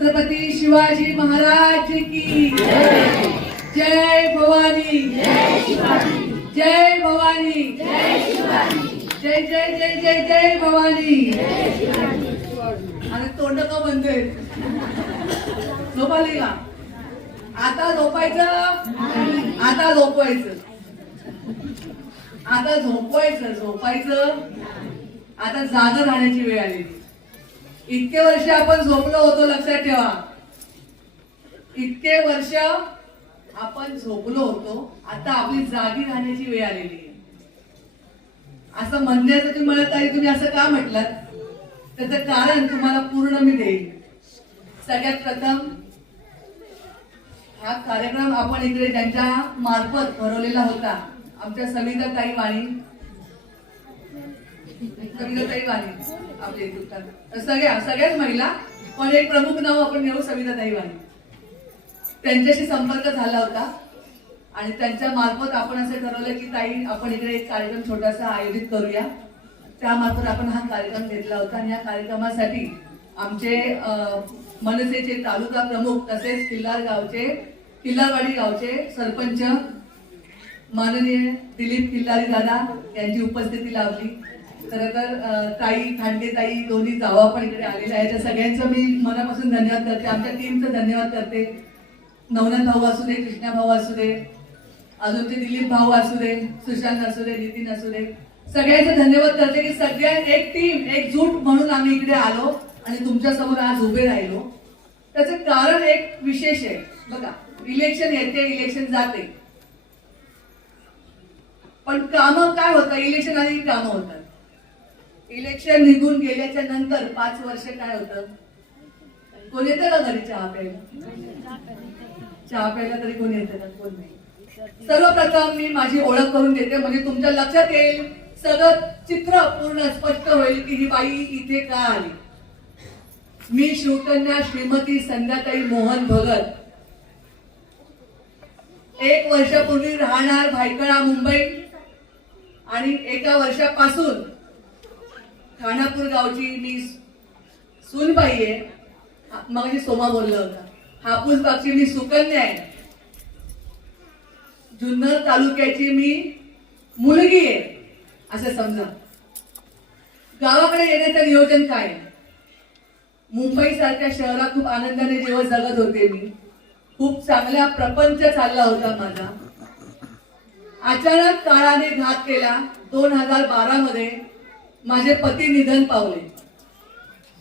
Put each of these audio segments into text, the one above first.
छत्रपती शिवाजी महाराज की जय भवानी, जय भवानी, जय जय जय जय जय भवानी. आणि तोंड का बंद आहे? झोपाली का? आता झोपायचं, आता झोपवायचं, आता झोपवायचं, झोपायचं. आता जागं राहण्याची वेळ आलेली. इतके वर्ष आपण झोपलो होतो, लक्षात ठेवा. इतके वर्ष आपण झोपलो होतो, आता आपली जागी राहण्याची वेळ आलेली आहे. असं म्हणण्याचं तुम्ही म्हणत आहे, तुम्ही असं का म्हटलं? त्याचं कारण तुम्हाला पूर्ण मी देईन. सगळ्यात प्रथम हा कार्यक्रम आपण इकडे ज्यांच्या मार्फत भरवलेला होता, आमच्या सविताताई वाणी, आपले सगळ्याच महिला, पण एक प्रमुख नाव आपण घेऊ, सविताताई वाणी. त्यांच्याशी संपर्क झाला होता आणि त्यांच्या मार्फत आपण असं ठरवलं की ताई आपण इकडे एक कार्यक्रम छोटासा आयोजित करूया. त्यामार्फत आपण हा कार्यक्रम घेतला होता आणि या कार्यक्रमासाठी आमचे मनसेचे तालुका प्रमुख तसेच किल्लारवाडी गावचे सरपंच माननीय दिलीप किल्लारी दादा यांची उपस्थिती लाभली. खरं तर ताई खांडे ताई दोन्ही जावा पण इकडे आलेल्या आहेत. त्या सगळ्यांचं मी मनापासून धन्यवाद करते. आमच्या टीमचं धन्यवाद करते. नवनाथ भाऊ असू दे, कृष्णा भाऊ असू दे, अजून ते दिलीप भाऊ असू दे, सुशांत असू दे, नितीन असू दे, सगळ्यांचे धन्यवाद करते की सगळ्या एक टीम एकजूट म्हणून आम्ही इकडे आलो आणि तुमच्या समोर आज उभे राहिलो. त्याचं कारण एक विशेष आहे. बघा, इलेक्शन येते, इलेक्शन जाते, पण कामं काय होतं? इलेक्शन आधी कामं होतात. इलेक्शन निघून गेल्याच्या नंतर 5 वर्ष काय होतं? कोण येतं का घरी चहा प्यायला? चहा प्यायला तरी कोण येतं का? कोण नाही. सर्वप्रथम मी माझी ओळख करून देते, म्हणजे तुमच्या लक्षात येईल, सगळं चित्र पूर्ण स्पष्ट होईल की ही बाई इथे का आली. मी शिवकन्या श्रीमती संध्याताई मोहन भगत, 1 वर्षापूर्वी राहणार भायखळा मुंबई आणि 1 वर्षापासून खानापूर गावची मी सूनबाई आहे. मग सोमा बोलला होता. हापूस बागची मी सुकन्या आहे. जुन्नर तालुक्याची मी मुलगी आहे, असं समजा. गावाकडे येण्याचं नियोजन काय? मुंबई सारख्या शहरात खूप आनंदाने जेव्हा जगत होते मी, खूप चांगला प्रपंच चालला होता माझा. अचानक काळाने घात केला. 2012 मध्ये माझे पती निधन पावले.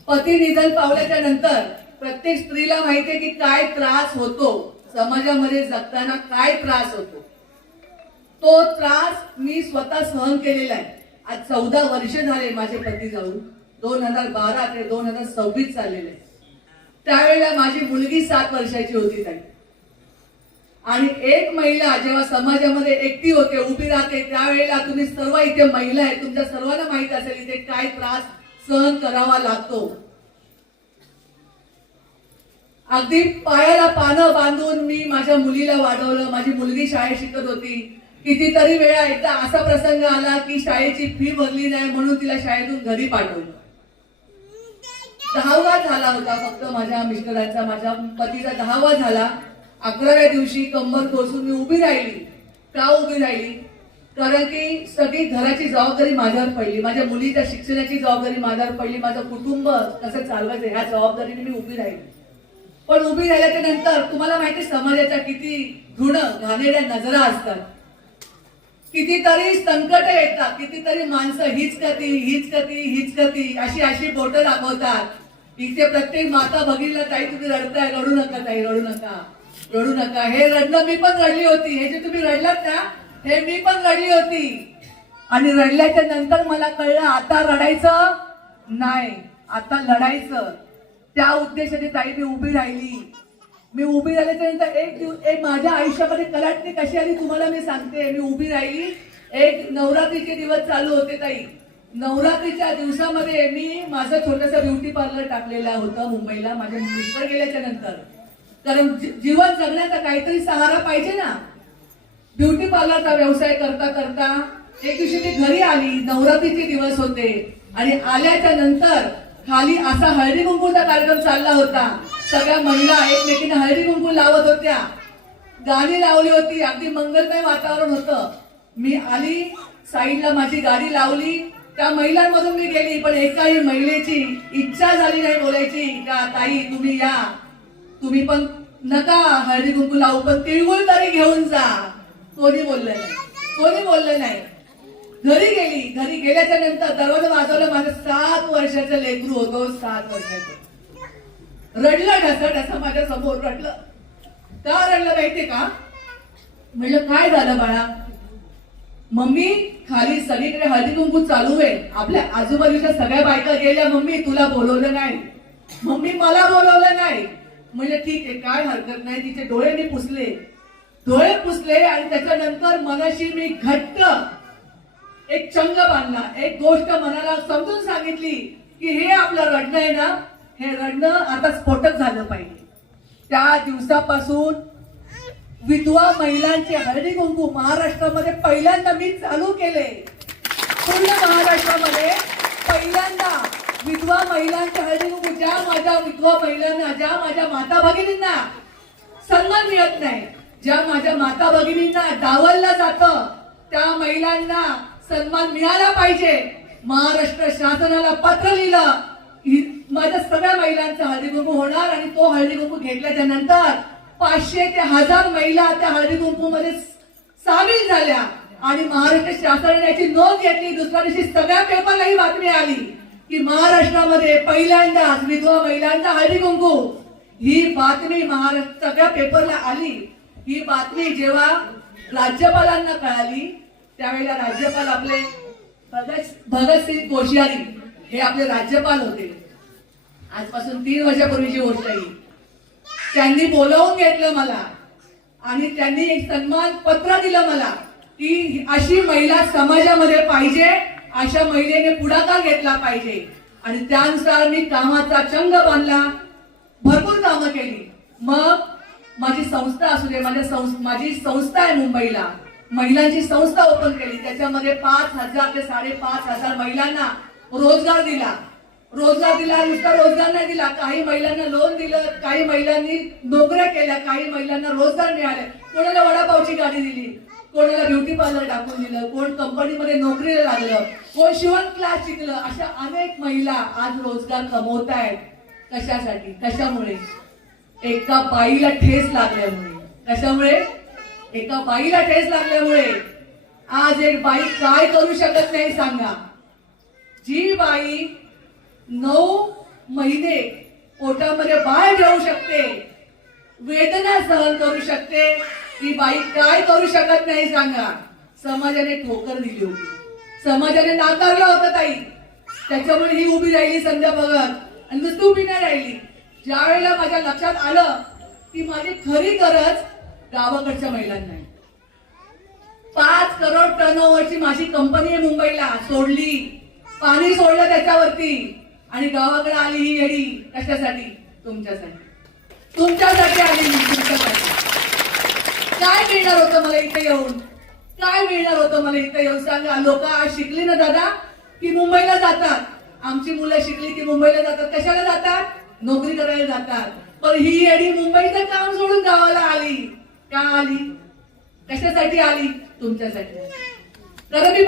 पती निधन पावल्याच्या नंतर प्रत्येक स्त्रीला माहितीये की काय त्रास होतो, समाजामध्ये जगताना काय त्रास होतो. तो त्रास मी स्वतः सहन केलेला आहे. आज 14 वर्ष झाले माझे पती जाऊन. 2012 ते 2026 चाललेले. त्यावेळेला माझी मुलगी 7 वर्षाची होती ताई. आणि एक महिला जेव्हा समाजामध्ये एकटी होते, उभी राहते, त्यावेळेला तुम्ही सर्व इथे महिला आहे, तुमच्या सर्वांना माहित असेल इथे काय त्रास सहन करावा लागतो. अगदी पायाला पानं बांधून मी माझ्या मुलीला वाढवलं. माझी मुलगी शाळेत शिकत होती. कितीतरी वेळा एकदा असा प्रसंग आला की शाळेची फी भरली नाही म्हणून तिला शाळेतून घरी पाठवलं. 10वा झाला होता फक्त माझ्या मिस्टरांचा, माझ्या पतीचा 10वा झाला. 11व्या दिवशी कंबर कोसळून मी उभी राहिली. का उभी राहिली? कारण की सगळी घराची जबाबदारी माझ्यावर पडली. माझ्या मुलीच्या शिक्षणाची जबाबदारी माझ्यावर पडली. माझं कुटुंब कसं चालवायचं ह्या जबाबदारीने मी उभी राहिली. पण उभी राहिल्याच्या नंतर तुम्हाला माहिती समाजाच्या किती घृण घाणेरड्या नजरा असतात, कितीतरी संकट येतात, कितीतरी माणसं हिचकती अशी बोटं दाखवतात. इथे प्रत्येक माता भगिनीला ताई तुम्ही रडताय, रडू नका ताई, रडू नका, रडू नका. हे रडणं मी पण रडली होती. हे जे तुम्ही रडलात ना, हे मी पण रडली होती. आणि रडल्याच्या नंतर मला कळलं आता रडायचं नाही, आता लढायचं. त्या उद्देशाने ताई मी उभी राहिली. मी उभी राहिल्याच्या नंतर एक माझ्या आयुष्यामध्ये कलाटणी कशी आली तुम्हाला मी सांगते. मी उभी राहिली. एक नवरात्रीचे दिवस चालू होते ताई. नवरात्रीच्या दिवसामध्ये मी माझं छोटंसं ब्युटी पार्लर टाकलेलं होतं मुंबईला. माझे मिस्टर गेल्याच्या नंतर, कारण जीवन जगण्याचा काहीतरी सहारा पाहिजे ना. ब्युटी पार्लरचा व्यवसाय करता करता एक दिवशी मी घरी आली. नवरात्रीचे दिवस होते आणि आल्याच्या नंतर खाली असा हळदी कुंकूचा कार्यक्रम चालला होता. सगळ्या महिला एकमेकीने हळदी कुंकू लावत होत्या, गाणी लावली होती, अगदी मंगलमय वातावरण होतं. मी आली, साईडला माझी गाडी लावली, त्या महिलांमधून मी गेली, पण एकाही महिलेची इच्छा झाली नाही बोलायची का ताई तुम्ही या, तुम्ही पण नका हळदी कुंकू लावू, पण तिळगुळ तरी घेऊन जा. कोणी बोललं नाही, कोणी बोललं नाही. घरी गेली, घरी गेल्याच्या नंतर दरवाजा वाजवलं. माझं 7 वर्षाचं लेकरू होतो, 7 वर्षाचं. रडलं ढसं माझ्या समोर रडलं. का रडलं माहितीये का? म्हणलं काय झालं बाळा? मम्मी खाली सगळीकडे हळदी कुंकू चालू आहे, आपल्या आजूबाजूच्या सगळ्या बायका गेल्या, मम्मी तुला बोलवलं नाही, मम्मी मला बोलवलं नाही. म्हणजे ठीक आहे, काय हरकत नाही. तिचे डोळे मी पुसले, डोळे पुसले आणि त्याच्यानंतर मनाशी मी घट्ट एक चंग बांधला. एक गोष्ट मनाला समजून सांगितली की हे आपलं रडणं आहे ना, हे रडणं आता स्फोटक झालं पाहिजे. त्या दिवसापासून विधवा महिलांचे हळदी कुंकू महाराष्ट्रामध्ये पहिल्यांदा मी चालू केले. पूर्ण महाराष्ट्रामध्ये पहिल्यांदा विधवा महिलांचे हळदी कुंकू. ज्या माझ्या विधवा महिलांना, ज्या माझ्या माता भगिनींना सन्मान मिळत नाही, ज्या माझ्या माता भगिनींना डावललं जातं, त्या महिलांना सन्मान मिळाला पाहिजे. महाराष्ट्र शासनाला पत्र लिहिलं, माझ्या सगळ्या महिलांचा हळदी कुंकू होणार आणि तो हळदी कुंकू घेतल्याच्या नंतर 500 ते 1000 महिला त्या हळदी कुंकू मध्ये सामील झाल्या आणि महाराष्ट्र शासनाने याची नोंद घेतली. दुसऱ्या दिवशी सगळ्या पेपरला ही बातमी आली की महाराष्ट्रामध्ये पहिल्यांदाच विधवा महिलांचा हळदी कुंकू. ही बातमी महाराष्ट्र सगळ्या पेपरला आली. ही बातमी जेव्हा राज्यपालांना कळाली, त्यावेळेला राज्यपाल आपले भगतसिंग कोश्यारी हे आपले राज्यपाल होते. आजपासून 3 वर्षापूर्वीची गोष्ट आहे. त्यांनी बोलावून घेतलं मला आणि त्यांनी एक सन्मान पत्र दिलं मला की अशी महिला समाजामध्ये पाहिजे, अशा महिलेने पुढाकार घेतला पाहिजे. आणि त्यानुसार मी कामाचा चंग बांधला, भरपूर कामं केली. मग माझी संस्था असू दे, माझी संस्था आहे मुंबईला, महिलांची संस्था ओपन केली. त्याच्यामध्ये 5000 ते 5500 महिलांना रोजगार दिला. नुसता रोजगार नाही दिला, काही महिलांना लोन दिलं, काही महिलांनी नोकऱ्या केल्या, काही महिलांना रोजगार मिळाले. कोणाला वडापावची गाडी दिली, कोणाला ब्युटी पार्लर टाकून दिलं, कोण कंपनीमध्ये नोकरीला लागलं, कोण शिवण क्लास शिकलं. अशा अनेक महिला आज रोजगार कमवत आहेत. कशासाठी? कशामुळे? एका बाईला ठेस लागल्यामुळे. कशामुळे? एका बाईला ठेस लागल्यामुळे. आज एक बाई काय करू शकत नाही सांगा? जी बाई 9 महिने पोटामध्ये बाळ ठेवू शकते, वेदना सहन करू शकते, ती बाई काय करू शकत नाही सांगा? समाजाने ठोकर दिली होती, समाजाने नाकारलं होतं ताई. त्याच्यामुळे ही उभी राहिली संध्या भगत. आणि नुसती उभी नाही राहिली. ज्या वेळेला माझ्या लक्षात आलं की माझी खरी गरज गावाकडच्या महिलांना आहे. 5 करोड टर्नओव्हरची माझी कंपनी आहे मुंबईला, सोडली, पाणी सोडलं त्याच्यावरती आणि गावाकडे आली ही येडी. कशासाठी? तुमच्यासाठी आली मी. तुमच्यासाठी काय मिळणार होतं मला इथे येऊन? काय मिळणार होतं मला इथे येऊन सांगा? लोक आज शिकली ना दादा की मुंबईला जातात. आमची मुलं शिकली की मुंबईला जातात. कशाला जातात? नोकरी करायला जातात. पण ही येडी मुंबईचं काम सोडून गावाला आली. का आली? कशासाठी आली? तुमच्यासाठी. तर मी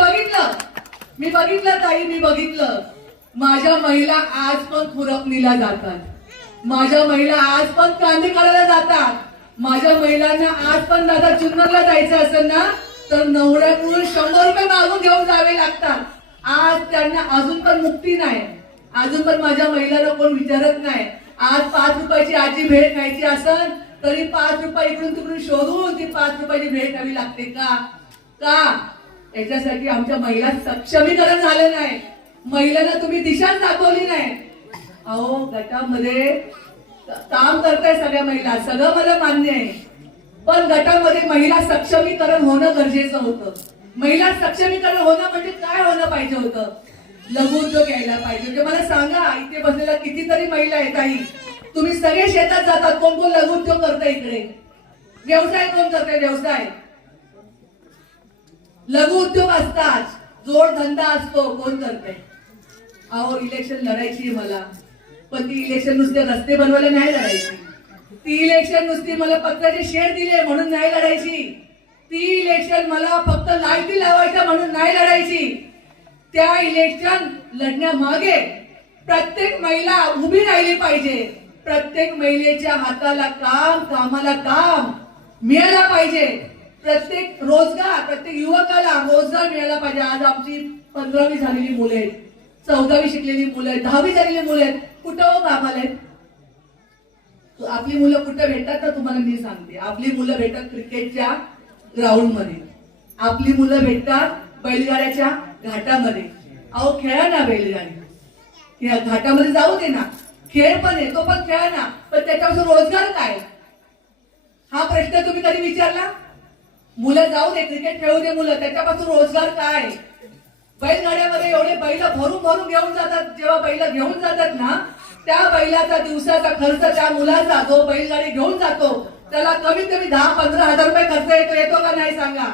बघितलं ताई, मी बघितलं. माझ्या महिला आज पण खुरपणीला जातात, माझ्या महिला आज पण कांदे काढायला जातात, माझ्या महिलांना आज पण दादा जुन्नरला जायचं असेल ना तर नवऱ्याकडून 100 रुपये मागून घेऊन जावे लागतात. आज त्यांना अजून पण मुक्ती नाही. अजून पण माझ्या महिलांना कोण विचारत नाही. आज 5 रुपयाची आजी भेट खायची असेल तरी 5 रुपये इकडून तिकडून शोधून ती 5 रुपयाची भेट हवी लागते. का? याच्यासाठी आमच्या महिला सक्षमीकरण झालं नाही. महिलांना तुम्ही दिशाच दाखवली नाही. अहो गटामध्ये काम करताय सगळ्या महिला, सगळं मला मान्य आहे, पण गटामध्ये महिला सक्षमीकरण होणं गरजेचं होतं. महिला सक्षमीकरण होणं म्हणजे काय होणं पाहिजे होतं? लघुउद्योग यायला पाहिजे होते. मला सांगा, इथे बसलेल्या कितीतरी महिला आहेत ताई, तुम्ही सगळे शेतात जातात, कोण कोण लघुउद्योग करताय इकडे? व्यवसाय कोण करताय? व्यवसाय लघुउद्योग असतात, जोडधंदा असतो, कोण करताय? अहो इलेक्शन लढायची मला, पण ती इलेक्शन नुसते रस्ते बनवायला नाही लढायची. ती इलेक्शन नुसती मला पत्राचे शेड दिले म्हणून नाही लढायची. ती इलेक्शन मला फक्त लाईटी लावायच्या म्हणून नाही लढायची. त्या इलेक्शन लढण्यामागे प्रत्येक महिला उभी राहिली पाहिजे. प्रत्येक महिलेच्या हाताला काम, कामाला काम मिळाला पाहिजे. प्रत्येक रोजगार, प्रत्येक युवकाला रोजगार मिळाला पाहिजे. आज आमची 15वी झालेली मुलं आहेत, 14वी शिकलेली मुलं आहेत, 10वी झालेली मुलं आहेत, कुठं हो कामाला आहेत? आपली मुलं कुठं भेटतात ना, तुम्हाला मी सांगते. आपली मुलं भेटतात क्रिकेटच्या ग्राउंड मध्ये, आपली मुलं भेटतात बैलगाड्याच्या घाटामध्ये. अहो खेळा ना बैलगाडी, या घाटामध्ये जाऊ दे ना, खेळ पण आहे तो पण खेळा ना, पण त्याच्यापासून रोजगार काय हा प्रश्न तुम्ही कधी विचारला? मुलं जाऊ दे, क्रिकेट खेळू दे मुलं, त्याच्यापासून रोजगार काय? बैलगाड्यामध्ये एवढे बैल भरून भरून घेऊन जातात. जेव्हा बैल घेऊन जातात ना, त्या बैलाचा दिवसाचा खर्च त्या मुलाचा जो बैलगाडी घेऊन जातो त्याला कमीत कमी 10-15 हजार रुपये खर्च येतो का नाही सांगा?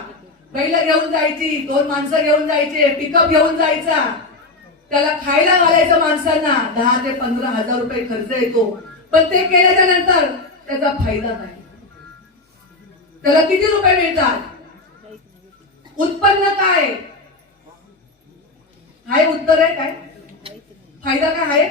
बैल घेऊन जायची, 2 माणसं घेऊन जायचे, पिकअप घेऊन जायचा, त्याला खायला घालायचं माणसांना, 10 ते 15 हजार रुपये खर्च येतो. पण ते केल्याच्या नंतर त्याचा फायदा नाही. त्याला किती रुपये मिळतात? उत्पन्न काय आहे? उत्तर आहे काय? फायदा काय आहे?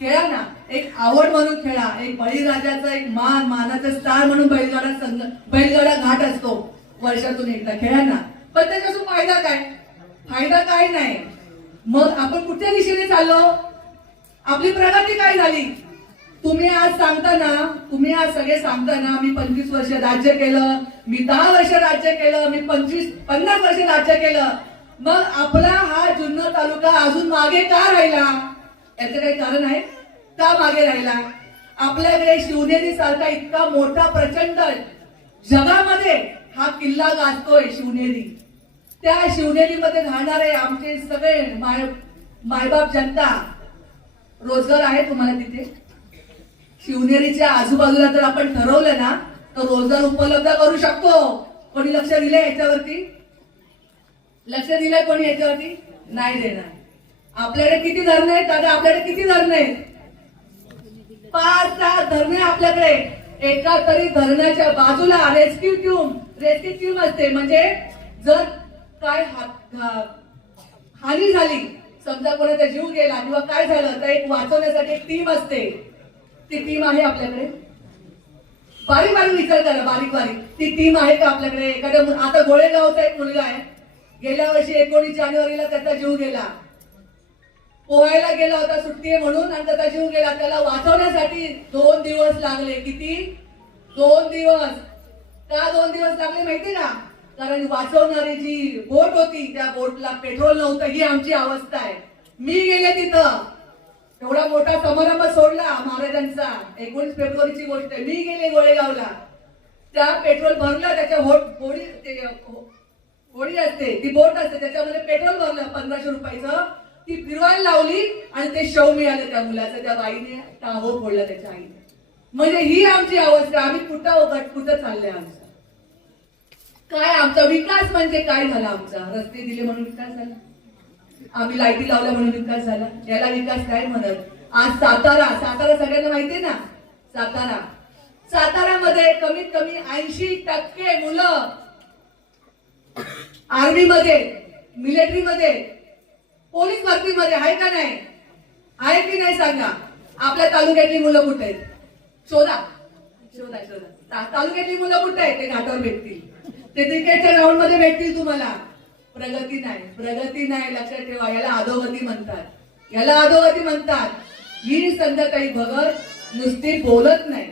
खेळा ना, एक आवड म्हणून खेळा. एक बळीराजाचा एक मानाचा स्टार म्हणून बैलगाडा घाट असतो वर्षातून एकदा, खेळा ना. पण त्याच्यापासून फायदा काय? फायदा काय नाही. मग आपण कुठच्या दिशेने चाललो? आपली प्रगती काय झाली? तुम्ही आज सगळे सांगताना मी 25 वर्ष राज्य केलं, मी 10 वर्ष राज्य केलं, मी 50 वर्ष राज्य केलं. मग आपला हा जुन्नर तालुका अजून मागे का राहिला? याचं काही कारण आहे का मागे राहिला? आपल्याकडे शिवनेरी सारखा इतका मोठा प्रचंड जगामध्ये हा किल्ला गाजतोय शिवनेरी. त्या शिवनेरीमध्ये राहणारे आमचे सगळे मायबाप जनता, रोजगार आहे तुम्हाला तिथे? शिवनेरीच्या आजूबाजूला जर आपण ठरवलं ना तर रोजगार उपलब्ध करू शकतो. कोणी लक्ष दिलंय याच्यावरती? लक्ष दिलंय कोणी याच्यावरती? नाही देणार. आपल्याकडे किती धरणं आहेत दादा? आपल्याकडे किती धरणं आहेत? 5-6 धरणे आपल्याकडे. एका तरी धरणाच्या बाजूला रेस्क्यू टीम असते. म्हणजे जर काय हानी झाली, समजा कोणाचा जीव गेला किंवा काय झालं तर एक वाचवण्यासाठी एक टीम असते. ती टीम आहे आपल्याकडे? बारीक विचार करा, बारीक ती टीम आहे का आपल्याकडे? एखाद्या आता गोळेगावचा एक मुलगा आहे, गेल्या वर्षी 19 जानेवारीला त्याचा जीव गेला. पोहायला गेला होता सुट्टी आहे म्हणून आणि त्याचा जीव गेला. त्याला वाचवण्यासाठी 2 दिवस लागले. किती? 2 दिवस. का 2 दिवस लागले माहिती का? कारण वाचवणारी जी बोट होती त्या बोटला पेट्रोल नव्हतं. ही आमची अवस्था आहे. मी गेले तिथं, एवढा मोठा समारंभ सोडला महाराजांचा, 19 फेब्रुवारीची गोष्ट आहे. मी गेले गोळेगावला, त्या पेट्रोल भरलं, त्याच्या होडी असते, ती बोट असते, त्याच्यामध्ये पेट्रोल भरलं 1500 रुपयाचं. ती फिरवायला लावली आणि ते शव मिळालं त्या मुलाचं. त्या बाईने टाहो फोडला त्याच्या आईने. म्हणजे ही आमची अवस्था. आम्ही कुठं चाललंय? आमचं काय? आमचा विकास म्हणजे काय झाला? आमचा रस्ते दिले म्हणून विकास झाला, आम्ही लाईटी लावल्या म्हणून विकास झाला? याला विकास काय म्हणत? आज सातारा सगळ्यांना माहितीये ना. सातारामध्ये कमीत कमी 80% मुलं आर्मी मध्ये, मिलिटरी मध्ये, पोलीस भरतीमध्ये आहे का नाही? आहे की नाही सांगा? आपल्या तालुक्यातली मुलं कुठे आहेत? शोधा. तालुक्यातली मुलं कुठे आहेत? ते घाटावर भेटतील, ते क्रिकेटच्या ग्राउंड मध्ये भेटतील तुम्हाला. प्रगती नाही. लक्षात ठेवा. याला अधोगती म्हणतात. ही संध्याकाळी भगत नुसती बोलत नाही,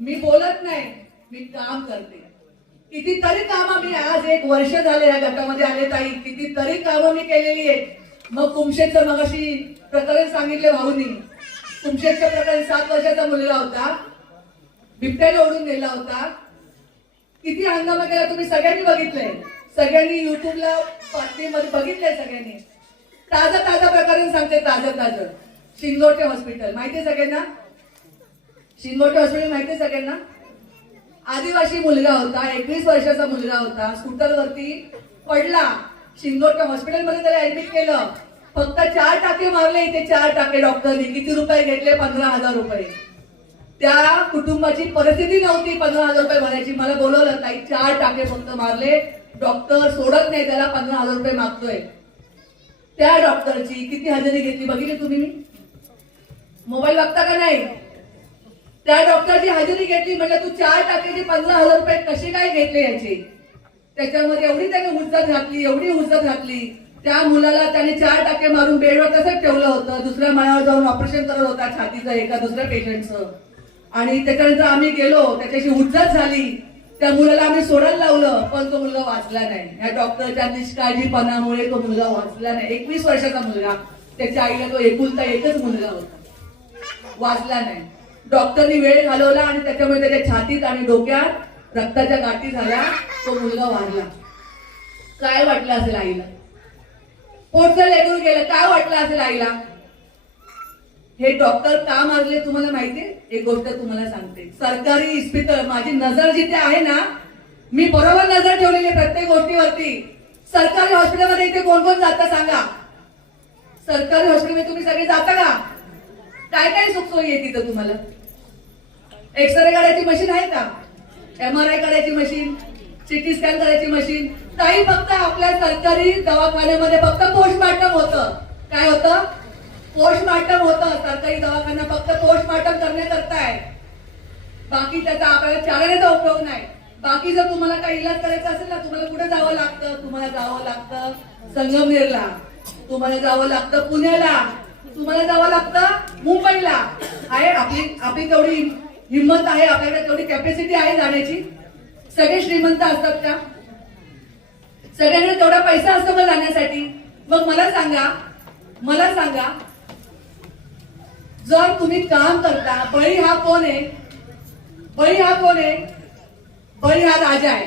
मी काम करते. कितीतरी कामं मी आज 1 वर्ष झाले या गटामध्ये आले ताई, कितीतरी कामं मी केलेली आहेत. मग कुमशेटचं मगाशी प्रकरण सांगितले भाऊनी. कुमशेटचं प्रकरण 7 वर्षाचा मुलगा होता, बिबट्याने ओढून नेला होता. किती हंगामा केला तुम्ही सगळ्यांनी बघितलंय. सगळ्यांनी युट्यूबला बातमीमध्ये बघितलंय सगळ्यांनी. ताजं प्रकरण सांगते. ताजं शिंगोटे हॉस्पिटल माहितीये सगळ्यांना? शिंगोटे हॉस्पिटल माहितीये सगळ्यांना? आदिवासी मुलगा होता, 21 वर्षाचा मुलगा होता, स्कूटरवरती पडला. शिंगोटे हॉस्पिटलमध्ये त्याला ऍडमिट केलं. फक्त 4 टाके मारले इथे, 4 टाके डॉक्टरनी. किती रुपये घेतले? 15,000 रुपये. त्या कुटुंबाची परिस्थिती नव्हती 15,000 रुपये भरायची. मला बोलवलं, ताई 4 टाके फक्त मारले, डॉक्टर सोडत नाही, त्याला 15,000 रुपये मागतोय. त्या डॉक्टरची किती हजेरी घेतली बघितली तुम्ही? मोबाईल बघता का नाही? त्या डॉक्टरची हजेरी घेतली. म्हटलं तू 4 टाक्याचे 15,000 रुपये कसे काय घेतले याचे? त्याच्यामध्ये एवढी त्याने हुज्जत घातली, एवढी हुज्जत घातली. त्या मुलाला त्याने 4 टाके मारून बेडवर तसंच ठेवलं होतं. दुसऱ्या माळ्यावर जाऊन ऑपरेशन करत होता छातीचं एका दुसऱ्या पेशंटचं. आणि त्याच्यानंतर आम्ही गेलो, त्याच्याशी हुज्जत झाली. त्या मुलाला आम्ही सोडायला लावलं, पण तो मुलगा वाचला नाही. या डॉक्टरच्या निष्काळजीपणामुळे तो मुलगा वाचला नाही. 21 वर्षाचा मुलगा, त्याच्या आईला तो एकुलता एकच मुलगा होता, वाचला नाही. डॉक्टरनी वेळ घालवला आणि त्याच्यामुळे त्याच्या छातीत आणि डोक्यात रक्ताच्या गाठी झाल्या, तो मुलगा वारला. काय वाटलं असेल आईला? पोटचं लेकरू गेलं, काय वाटलं असेल आईला? हे डॉक्टर का मारले तुम्हाला माहितीये? एक गोष्ट तुम्हाला सांगते, सरकारी इस्पितळ, माझी नजर जिथे आहे ना, मी बरोबर नजर ठेवलेली आहे प्रत्येक गोष्टीवरती. सरकारी हॉस्पिटलमध्ये इथे कोण कोण जातं सांगा? सरकारी हॉस्पिटलमध्ये तुम्ही सगळे जाता का? काय काय सुखसोयी आहे तिथं तुम्हाला? एक्सरे करायची मशीन आहे का? MRI करायची मशीन, CT स्कॅन करायची मशीन? काही फक्त आपल्या सरकारी दवाखान्यामध्ये फक्त पोस्टमार्टम होतं. काय होतं? पोस्टमार्टम होतं. सरकारी दवाखाना फक्त पोस्टमार्टम करण्याकरता आहे. बाकी त्याचा आपल्याला चालण्याचा उपयोग नाही. बाकी जर तुम्हाला काही इलाज करायचा असेल ना, तुम्हाला कुठे जावं लागतं? तुम्हाला जावं लागतं संगमनेरला, तुम्हाला जावं लागतं पुण्याला, तुम्हाला जावं लागतं मुंबईला. आहे आपली तेवढी हिंमत आहे, आपल्याकडे तेवढी कॅपॅसिटी आहे जाण्याची? सगळे श्रीमंत असतात का? सगळ्यांकडे तेवढा पैसा असतो का जाण्यासाठी? मग मला सांगा, जर तुम्ही काम करता, बळी हा कोण आहे? बळी हा राजा आहे.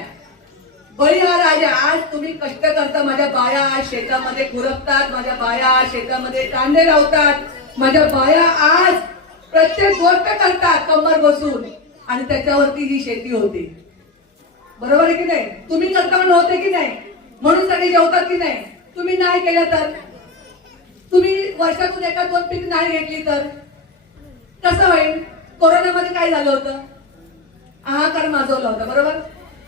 बळी हा राजा. आज तुम्ही कष्ट करता, माझ्या बाया आज शेतामध्ये खुरपतात, माझ्या बाया आज शेतामध्ये कांदे लावतात, माझ्या बाया आज प्रत्येक गोष्ट करतात कंबर बसून, आणि त्याच्यावरती ही शेती होते. बरोबर आहे की नाही? तुम्ही करता म्हणून होते की नाही? म्हणून सगळे जेवतात की नाही? तुम्ही नाही केलं तर, तुम्ही वर्षातून 1-2 पीक नाही घेतली तर कसं होईल? कोरोनामध्ये काय झालं होतं? हाहाकार माजवला होता, बरोबर?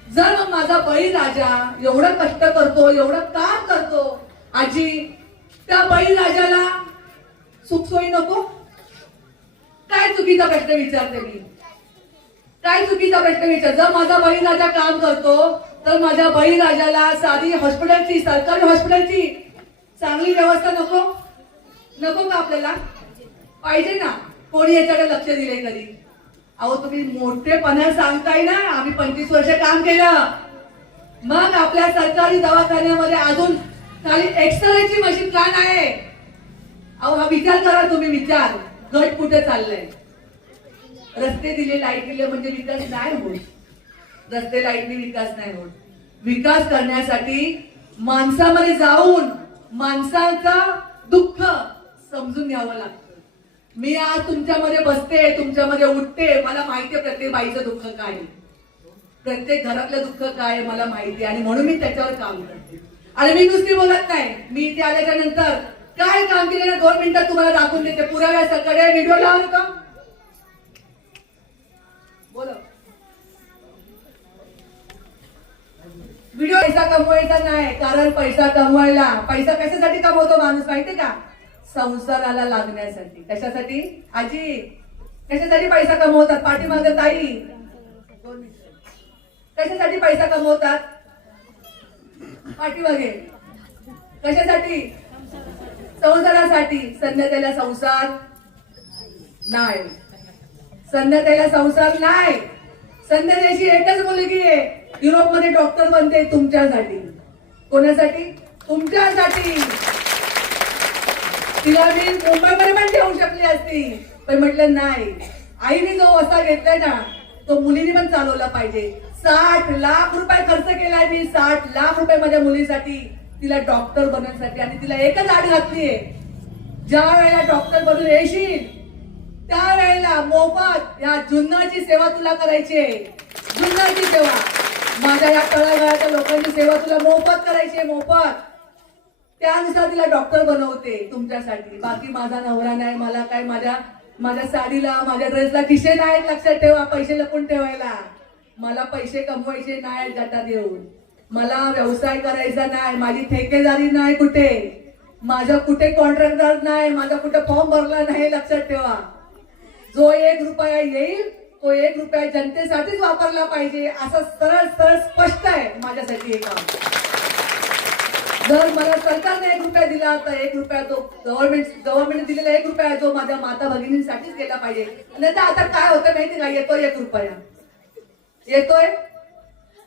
जर मग माझा बळी राजा एवढं कष्ट करतो, एवढं काम करतो, आजी, त्या बळी राजाला सुखसोयी नको? काय चुकीचा प्रश्न विचारते मी? काय चुकीचा प्रश्न विचार? जर माझा बळी राजा काम करतो, तर माझ्या बळी राजाला साधी हॉस्पिटलची, सरकारी हॉस्पिटलची चांगली व्यवस्था नको का आपल्याला? पाहिजे ना. कोणी याच्याकडे लक्ष दिले कधी? अहो तुम्ही मोठेपणा सांगताय ना, आम्ही 25 वर्ष काम केलं. मग आपल्या सरकारी दवाखान्यामध्ये अजून खाली एक्सरेची मशीन का नाही? अहो हा विचार करा तुम्ही, विचार. गट कुठे चाललंय? रस्ते दिले, लाईट दिले म्हणजे विकास नाही होत. रस्ते लाईटने विकास नाही होत. विकास करण्यासाठी माणसामध्ये जाऊन माणसाचा दुःख समजून घ्यावं लागतं. मी आज तुमच्यामध्ये बसते, तुमच्यामध्ये उठते, मला माहिती आहे प्रत्येक बाईचं दुःख काय, प्रत्येक घरातलं दुःख काय मला माहिती आहे, आणि म्हणून मी त्याच्यावर काम करते. आणि मी नुसती बोलत नाही, मी इथे आल्याच्या नंतर काय काम केलं ना 2 मिनिटात तुम्हाला दाखवून देते. पुराव्या सकाळी व्हिडिओ लावून का? बोला. व्हिडिओ पैसा कमवायचा नाही, कारण पैसा कशासाठी कमवतो माणूस माहितीये का? संसाराला लागण्यासाठी. कशासाठी आजी? कशासाठी पैसा कमवतात? पाठीमागे ताई, कशासाठी पैसा कमवतात? पाठीमागे कशासाठी? संसारासाठी. संध्याकाळला संसार नाही, संध्याकाळला संसार नाही. संध्याकाळची एकच मुलगी आहे, युरोपमध्ये डॉक्टर बनते तुमच्यासाठी. कोणासाठी? तुमच्यासाठी. तिला मी मुंबईमध्ये पण ठेवू शकली असती, पण म्हटलं नाही. आईने जो वसा घेतलाय ना, तो मुलीने पण चालवला पाहिजे. 60 लाख रुपये खर्च केलाय मी, 60 लाख रुपये माझ्या मुलीसाठी, तिला डॉक्टर बनवण्यासाठी. आणि तिला एकच आड घातलीये, ज्या वेळेला डॉक्टर बनून येशील त्या वेळेला मोफत या जुन्नरची सेवा तुला करायची आहे. जुन्नरची सेवा, माझ्या या तळागाळाच्या लोकांची सेवा तुला मोफत करायची आहे, मोफत. त्यानुसार तिला डॉक्टर बनवते तुमच्यासाठी. बाकी माझा नवरा नाही, मला काय माझ्या साडीला माझ्या ड्रेसला खिशे नाही, लक्षात ठेवा, पैसे लपून ठेवायला. मला पैसे कमवायचे नाही गटात येऊन, मला व्यवसाय करायचा नाही, माझी ठेकेदारी नाही कुठे, माझा कुठे कॉन्ट्रॅक्टर नाही, माझा कुठे फॉर्म भरला नाही, लक्षात ठेवा. जो 1 रुपया येईल तो 1 रुपया जनतेसाठीच वापरला पाहिजे, असं सरळ सरळ स्पष्ट आहे माझ्यासाठी हे काम. जर मला सरकारने 1 रुपया दिला तर 1 रुपया तो गव्हर्नमेंट दिलेला 1 रुपया जो माझ्या माता भगिनींसाठीच गेला पाहिजे. नाही तर आता काय होतं माहिती का, येतोय 1 रुपया, येतोय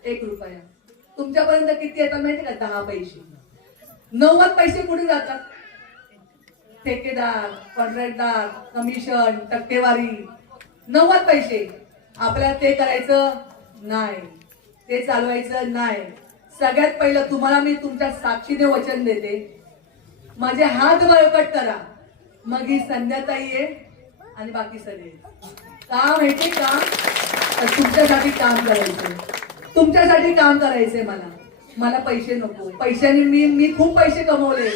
1 रुपया. तुमच्यापर्यंत किती येतात माहिती का, 10 पैसे. 90 पैसे कुठे जातात, ठेकेदार, कॉन्ट्रॅक्टदार, कमिशन, टक्केवारी. 90 पैसे आपल्याला ते करायचं नाही, ते चालवायचं नाही. सगळ्यात पहिलं तुम्हाला मी तुमच्या साक्षीने वचन देते, माझे हात बळकट करा, मग ही संध्याताई आहे आणि बाकी सगळे. का माहितीये का, तर तुमच्यासाठी काम करायचंय, तुमच्यासाठी काम करायचंय. मला पैसे नको. पैशाने मी खूप पैसे कमवले.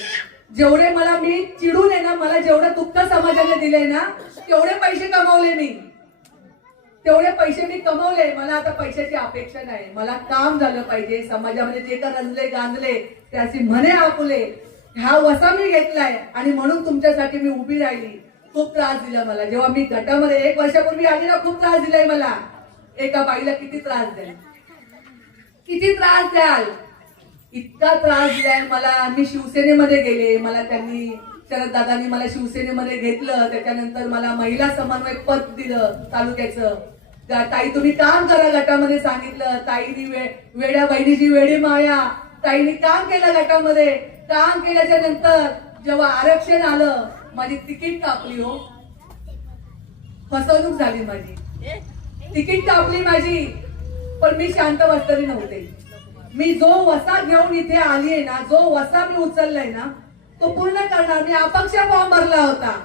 जेवढे मी चिडून आहे ना, मला जेवढं दुःख समाजाने दिलंय ना, तेवढे पैसे कमवले मी, तेवढे पैसे मी कमवले. मला आता पैशाची अपेक्षा नाही, मला काम झालं पाहिजे. समाजामध्ये जे का रंजले गांजले त्याची म्हणे आपुले, हा वसा मी घेतलाय आणि म्हणून तुमच्यासाठी मी उभी राहिली. खूप त्रास दिला मला, जेव्हा मी गटामध्ये 1 वर्षापूर्वी आली ना, खूप त्रास दिलाय मला. एका बाईला किती त्रास द्याल, किती त्रास द्याल, इतका त्रास दिलाय मला. मी शिवसेनेमध्ये गेले, मला त्यांनी, शरद दादांनी मला शिवसेनेमध्ये घेतलं. त्याच्यानंतर मला महिला समन्वयक पद दिलं तालुक्याचं. ताई तुम्ही काम करा गटामध्ये सांगितलं. ताईनी वेड्या बहिणीची वेडी माया, ताईनी काम केलं गटामध्ये. काम केल्याच्या नंतर जेव्हा आरक्षण आलं, माझी तिकीट कापली. हो, फसवणूक झाली माझी, तिकीट कापली माझी. पण मी शांत बसलेली नव्हते. मी जो वसा घेऊन इथे आलीये ना, जो वसा मी उचललाय ना, तो पूर्ण करणार. मी अपक्ष फॉर्म भरला होता,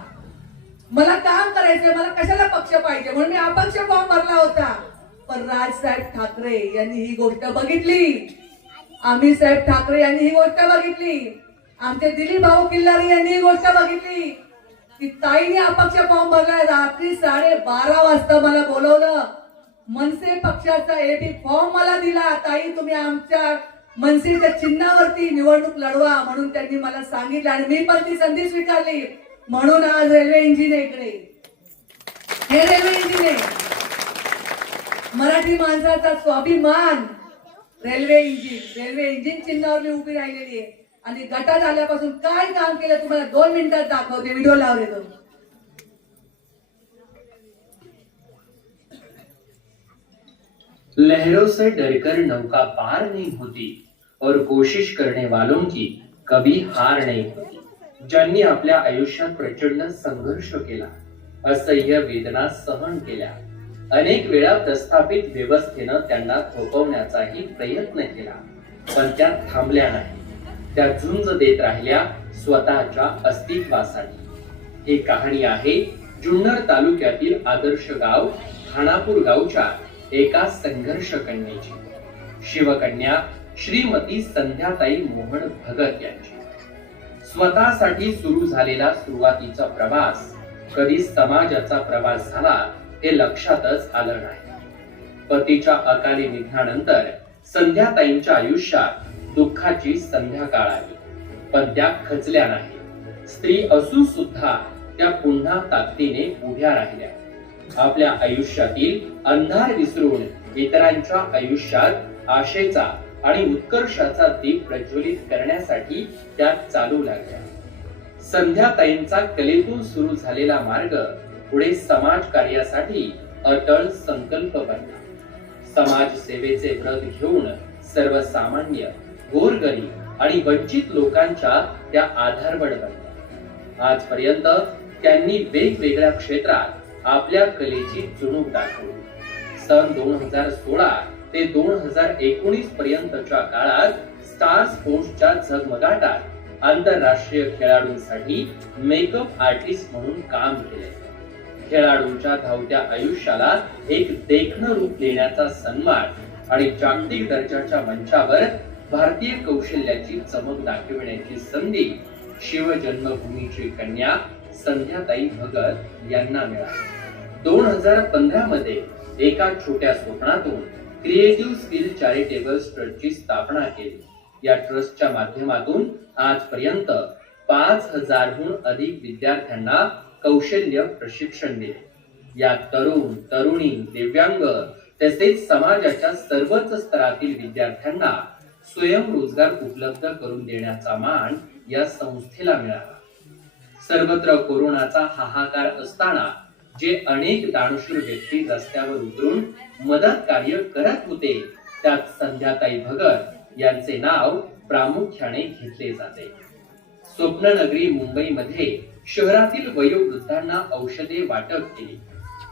मला काम करायचंय, मला कशाला पक्ष पाहिजे म्हणून मी अपक्ष फॉर्म भरला होता. पण राजसाहेब ठाकरे यांनी ही गोष्ट बघितली, आम्ही साहेब ठाकरे यांनी ही गोष्ट बघितली, आमचे दिलीप भाऊ किल्लारी यांनी ही गोष्ट बघितली की ताईने अपक्ष फॉर्म भरलाय. रात्री 12:30 वाजता मला बोलवलं, मनसे पक्षाचा एबी फॉर्म मला दिला. ताई तुम्ही आमच्या मनसेच्या चिन्हावरती निवडणूक लढवा म्हणून त्यांनी मला सांगितलं आणि मी पण ती संधी स्वीकारली. म्हणून आज रेल्वे इंजिन इकडे, हे रेल्वे इंजिन आहे, मराठी माणसाचा स्वाभिमान. रेल्वे इंजिन चिन्हावर मी उभी राहिलेली आहे. आणि गटात आल्यापासून काय काम केलं तुम्हाला 2 मिनिटात दाखवते, व्हिडिओ लावले तो. लहरों से डरकर नौका पार नहीं होती और कोशिश करने वालों की कभी हार नहीं होती. ज्यांनी आपल्या आयुष्यात प्रचंड संघर्ष केला, असह्य वेदना सहन केल्या, अनेक वेळा प्रस्थापित व्यवस्थेनं त्यांना थोपवण्याचाही प्रयत्न केला, पण त्या थांबल्या नाही. त्या झुंज देत राहिल्या स्वतःच्या अस्तित्वासाठी. ही कहाणी आहे जुन्नर तालुक्यातील आदर्श गाव खानापूर गावच्या एका संघर्ष कन्येची. शिवकन्या श्रीमती संध्याताई मोहन भगत यांची. स्वतःसाठी सुरू झालेला सुरुवातीचा प्रवास कधी समाजाचा प्रवास झाला हे लक्षातच आलं नाही. पतीच्या अकाली निधनानंतर संध्याताईंच्या आयुष्यात दुःखाची संध्याकाळ आली, पण त्या खचल्या नाही. स्त्री असून सुद्धा त्या पुन्हा ताकदीने उभ्या राहिल्या. आपल्या आयुष्यातील अंधार विसरून इतरांच्या आयुष्यात आशेचा आणि उत्कर्षाचा दीप प्रज्वलित करण्यासाठी त्या चालू लागल्या. संध्याताईंचा कलेतून सुरू झालेला मार्ग पुढे समाज कार्यासाठी अटळ संकल्प बनला. समाज सेवेचे व्रत घेऊन सर्वसामान्य, गोरगरीब आणि वंचित लोकांच्या त्या आधारवड बनल्या. आजपर्यंत त्यांनी वेगवेगळ्या क्षेत्रात आपल्या कलेची चुणूक दाखवली. सन 2016 ते 2019 पर्यंतच्या काळात स्टार स्पोर्ट्सच्या झगमगाटात आंतरराष्ट्रीय खेळाडूंसाठी मेकअप आर्टिस्ट म्हणून काम केले. खेळाडूंच्या धावत्या आयुष्याला एक देखणं रूप देण्याचा सन्मान आणि जागतिक दर्जाच्या मंचावर भारतीय कौशल्याची चमक दाखविण्याची संधी शिवजन्मभूमीची कन्या संध्याताई भगत यांना मिळाली. 2015 मध्ये एका छोट्या स्वप्नातून क्रिएटिव्ह स्किल चॅरिटेबल ट्रस्टची स्थापना केली. या ट्रस्टच्या माध्यमातून आजपर्यंत 5000हून अधिक विद्यार्थ्यांना कौशल्य प्रशिक्षण दिले. या तरुण, तरुणी, दिव्यांग तसेच समाजाच्या सर्वच स्तरातील विद्यार्थ्यांना स्वयंरोजगार उपलब्ध करून देण्याचा मान या संस्थेला मिळाला. सर्वत्र कोरोनाचा हाहाकार असताना जे अनेक दानशूर व्यक्ती रस्त्यावर उतरून मदत कार्य करत होते, त्यात संध्याताई भगत यांचे नाव प्रामुख्याने घेतले जाते. स्वप्ननगरी मुंबईमध्ये शहरातील वयोवृद्धांना औषधे वाटप केली.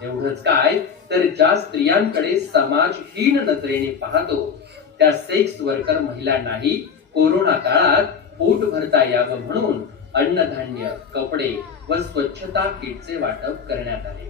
एवढंच काय, तर ज्या स्त्रियांकडे समाज हीन नजरेने पाहतो त्या सेक्स वर्कर महिलांनाही कोरोना काळात पोट भरता यावं म्हणून अन्नधान्य, कपडे व स्वच्छता किटचे वाटप करण्यात आले.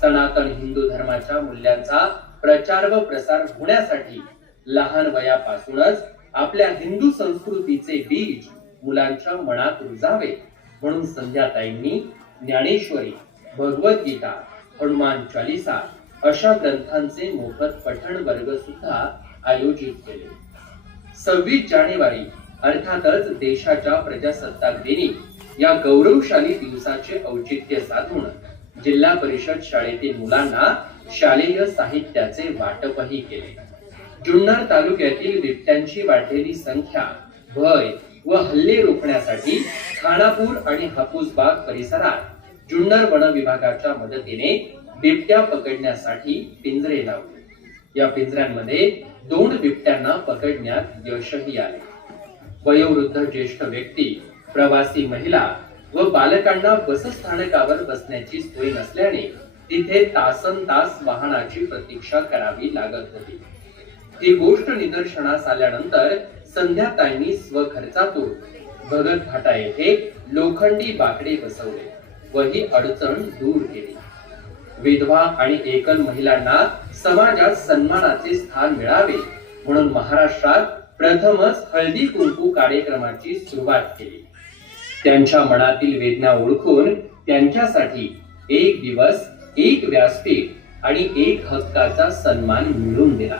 सनातन हिंदू धर्माच्या मूल्यांचा प्रचार व प्रसार होण्यासाठी लहान वयापासूनच आपल्या हिंदू संस्कृतीचे बीज मुलांच्या मनात रुजावे म्हणून संध्याताईंनी ज्ञानेश्वरी, भगवद्गीता, हनुमान चालीसा अशा ग्रंथांचे मोफत पठण वर्ग सुद्धा आयोजित केले. 26 जानेवारी अर्थातच देशाच्या प्रजासत्ताक दिनी या गौरवशाली दिवसाचे औचित्य साधून जिल्हा परिषद शाळेतील मुलांना शालेय साहित्याचे वाटपही केले. जुन्नर तालुक्यातील बिबट्यांची वाढलेली संख्या, भय व हल्ले रोखण्यासाठी खानापूर आणि हापूसबाग परिसरात जुन्नर वन विभागाच्या मदतीने बिबट्या पकडण्यासाठी पिंजरे लावले. या पिंजऱ्यांमध्ये 2 बिबट्यांना पकडण्यात यशही आले. वयोवृद्ध ज्येष्ठ व्यक्ती, प्रवासी महिला व बालकांना बसस्थानकावर बसण्याची सोय नसल्याने तिथे तासनतास वाहनाची प्रतीक्षा करावी लागत होती. ही गोष्ट निदर्शनास आल्यानंतर संध्याताईंनी स्वखर्चातून भगत फाटा येथे लोखंडी बाकडे बसवले व ही अडचण दूर केली. विधवा आणि एकल महिलांना समाजात सन्मानाचे स्थान मिळावे म्हणून महाराष्ट्रात प्रथमच हळदी कुंकू कार्यक्रमाची सुरुवात केली. त्यांच्या मनातील वेदना ओळखून त्यांच्यासाठी 1 दिवस, 1 व्यासपीठ आणि 1 हक्काचा सन्मान मिळवून दिला.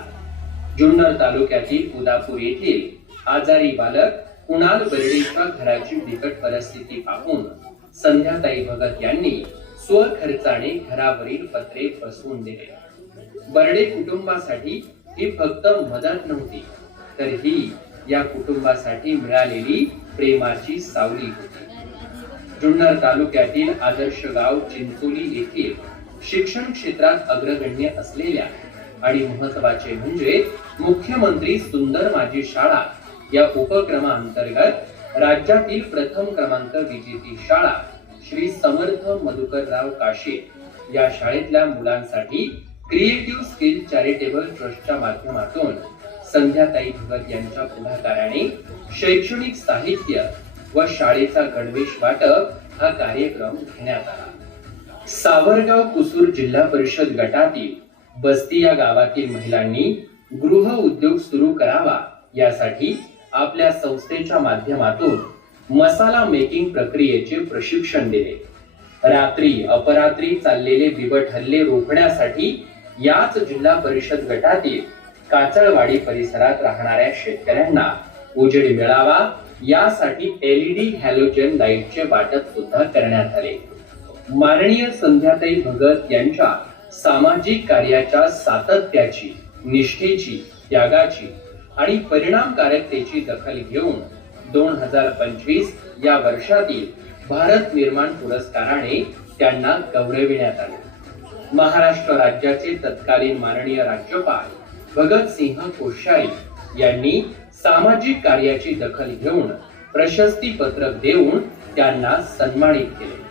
जुन्नर तालुक्यातील उदापूर येथील आजारी बालक कुणाल बर्डेच्या घराची बिकट परिस्थिती पाहून संध्याताई भगत यांनी स्वखर्चाने घरावरील पत्रे बसवून दिले. बर्डे कुटुंबासाठी ही फक्त मदत नव्हती, तर ही या कुटुंबासाठी मिळालेली प्रेमाची सावली होती. जुन्नर तालुक्यातील आदर्श गाव चिंचोली येथील शिक्षण क्षेत्रात अग्रगण्य असलेल्या आणि महत्वाचे म्हणजे मुख्यमंत्री सुंदर माझी शाळा या उपक्रमाअंतर्गत राज्यातील प्रथम क्रमांक विजेती शाळा श्री समर्थ मधुकरराव काशे या शाळेतल्या मुलांसाठी क्रिएटिव्ह स्किल चॅरिटेबल ट्रस्टच्या माध्यमातून संध्याताई भगत यांच्या पुढाकाराने शैक्षणिक साहित्य व शाळेचा गणवेश वाटप हा कार्यक्रम घेण्यात आला. सावरगाव कुसूर जिल्हा परिषद गटातील बस्ती या गावातील महिलांनी गृह उद्योग सुरू करावा यासाठी आपल्या संस्थेच्या माध्यमातून मसाला मेकिंग प्रक्रियेचे प्रशिक्षण दिले. रात्री अपरात्री चाललेले बिबट हल्ले रोखण्यासाठी याच जिल्हा परिषद गटातील काचळवाडी परिसरात राहणाऱ्या शेतकऱ्यांना उजेड मिळावा यासाठी LED हॅलोजन लाईटचे वाटप सुद्धा करण्यात आले. माननीय संध्याताई भगत यांच्या सामाजिक कार्याच्या सातत्याची, निष्ठेची, त्यागाची आणि परिणामकारकतेची दखल घेऊन 2025 या वर्षातील भारत निर्माण पुरस्काराने त्यांना गौरविण्यात आले. महाराष्ट्र राज्याचे तत्कालीन माननीय राज्यपाल भगतसिंह कोश्यारी यांनी सामाजिक कार्याची दखल घेऊन प्रशस्ती पत्रक देऊन त्यांना सन्मानित केले.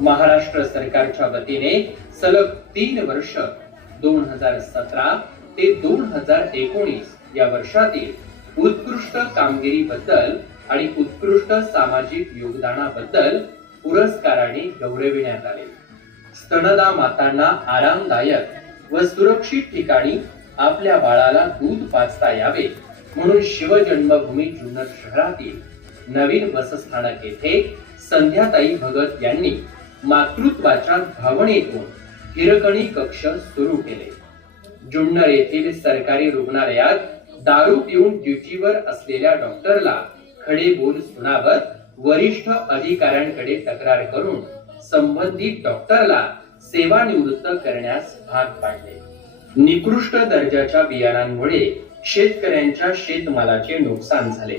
महाराष्ट्र सरकारच्या वतीने सलग 3 वर्ष 2017 ते 2019 या वर्षातील उत्कृष्ट कामगिरीबद्दल आणि उत्कृष्ट सामाजिक योगदानाबद्दल पुरस्काराने गौरविण्यात आले. स्तनदा मातांना आरामदायक व सुरक्षित ठिकाणी आपल्या बाळाला दूध पाजता यावे म्हणून शिवजन्मभूमी जुन्नर शहरातील नवीन बसस्थानक येथे संध्याताई भगत यांनी मातृत्वाच्या भावनेतून हिरकणी कक्ष सुरू केले. जुन्नर येथील सरकारी रुग्णालयात दारू पिऊन ड्युटीवर असलेल्या डॉक्टरला खडे बोल सुनावत वरिष्ठ अधिकाऱ्यांकडे तक्रार करून संबंधित डॉक्टरला सेवानिवृत्त करण्यास भाग पाडले. निकृष्ट दर्जाच्या बियाणांमुळे शेतकऱ्यांच्या शेतमालाचे नुकसान झाले.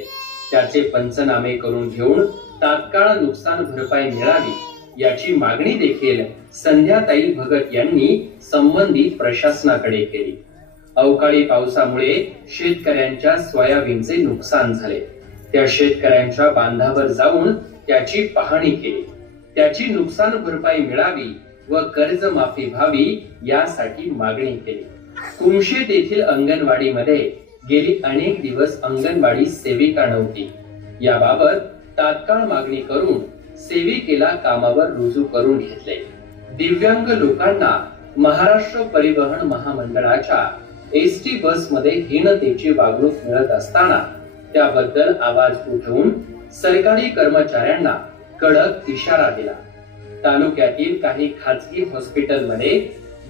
त्याचे पंचनामे करून घेऊन तात्काळ नुकसान भरपाई मिळावी याची मागणी देखील संध्याताई भगत यांनी संबंधित प्रशासनाकडे केली. अवकाळी पावसामुळे शेतकऱ्यांच्या सोयाबीनचे नुकसान झाले. त्या शेतकऱ्यांच्या बांधावर जाऊन त्याची पाहणी केली. त्याची नुकसान भरपाई मिळावी व कर्जमाफी व्हावी यासाठी मागणी केली. कुमशेत येथील अंगणवाडीमध्ये गेली अनेक दिवस अंगणवाडी सेविका नव्हती. याबाबत तात्काळ मागणी करून सेविकेला कामावर रुजू करून घेतले. दिव्यांग लोकांना महाराष्ट्र परिवहन महामंडळाच्या एसटी बसमध्ये हीनतेची वागणूक मिळत असताना त्याबद्दल आवाज उठवून सरकारी कर्मचाऱ्यांना कडक इशारा दिला. तालुक्यातील काही खाजगी हॉस्पिटलमध्ये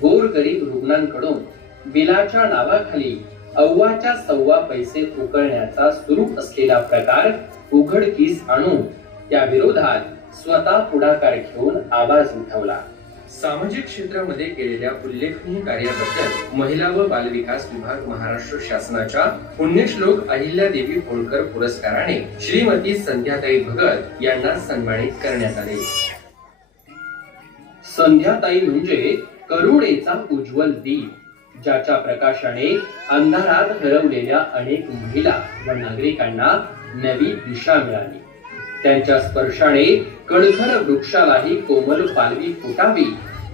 गोरगरीब रुग्णांकडून बिलाच्या नावाखाली अव्वाच्या सव्वा पैसे उकळण्याचा सुरू असलेला प्रकार उघडकीस आणून त्या विरोधात स्वतः पुढाकार घेऊन आवाज उठवला. सामाजिक क्षेत्रामध्ये केलेल्या उल्लेखनीय कार्याबद्दल महिला व बालविकास विभाग महाराष्ट्र शासनाच्या पुण्यश्लोक अहिल्यादेवी होळकर पुरस्काराने श्रीमती संध्याताई भगत यांना सन्मानित करण्यात आले. संध्याताई म्हणजे करुणेचा उज्ज्वल दीप, ज्याच्या प्रकाशाने अंधारात हरवलेल्या अनेक महिला व नागरिकांना नवी दिशा मिळाली. त्यांच्या स्पर्शाने कणखर वृक्षालाही कोमल पालवी फुटावी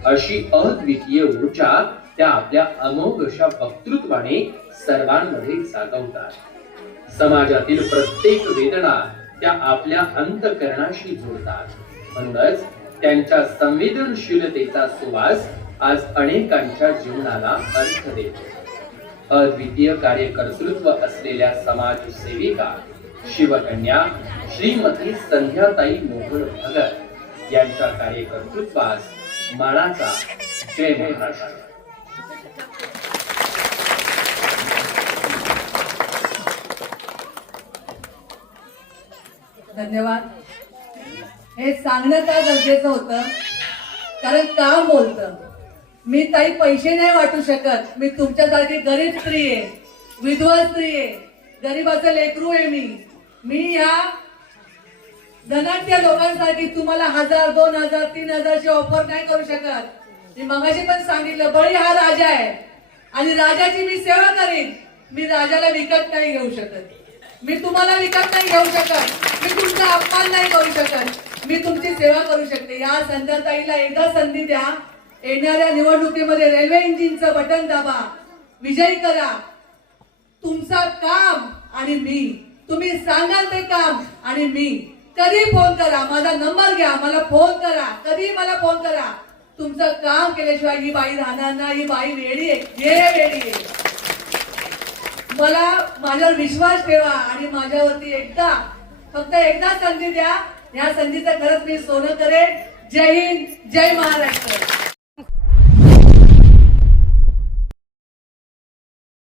अशी अद्वितीय ऊर्जा त्या आपल्या अमोघ अशा वक्तृत्वाने सर्वांमध्ये जागवतात. समाजातील प्रत्येक वेदना त्या आपल्या अंतःकरणाशी जोडतात. म्हणूनच त्यांच्या संवेदनशीलतेचा सुवास आज अनेकांच्या जीवनाला अर्थ देतो. अद्वितीय कार्यकर्तृत्व असलेल्या समाजसेविका शिवकन्या श्रीमती संध्याताई मोहन भगत यांच्या कार्यकर्तृत्वास मानाचा जय महाराष्ट्र. धन्यवाद. हे सांगणं का गरजेचं होतं, कारण काम बोलतं. मी ताई पैसे नाही वाटू शकत. मी तुमच्यासारखी गरीब स्त्री आहे, विधवा स्त्री आहे, गरीबाचं लेकरू आहे. मी ह्या धनाढ्य लोकांसाठी तुम्हाला 1000, 2000, 3000 ची ऑफर नाही करू शकत. मी मगाशी पण सांगितलं, बळी हा राजा आहे आणि राजाची मी सेवा करीन. मी राजाला विकत नाही घेऊ शकत. मी तुम्हाला विकत नाही घेऊ शकत. मी तुमचा अपमान नाही करू शकत. मी तुमची सेवा करू शकते. या संध्याताईला एकदा संधी द्या. येणाऱ्या निवडणुकीमध्ये रेल्वे इंजिनचं बटन दाबा, विजयी करा. तुमचा काम आणि मी, तुम्ही सांगाल ते काम आणि मी. कधी फोन करा, माझा नंबर घ्या, मला फोन करा, कधी मला फोन करा. तुमचं काम केल्याशिवाय ही बाई राहणार नाही. ही बाई वेडी आहे, हे वेडी आहे. मला माझ्यावर विश्वास ठेवा आणि माझ्यावरती फक्त एकदा संधी द्या. या संधीचं खरंच मी सोनं करेन. जय हिंद, जय महाराष्ट्र.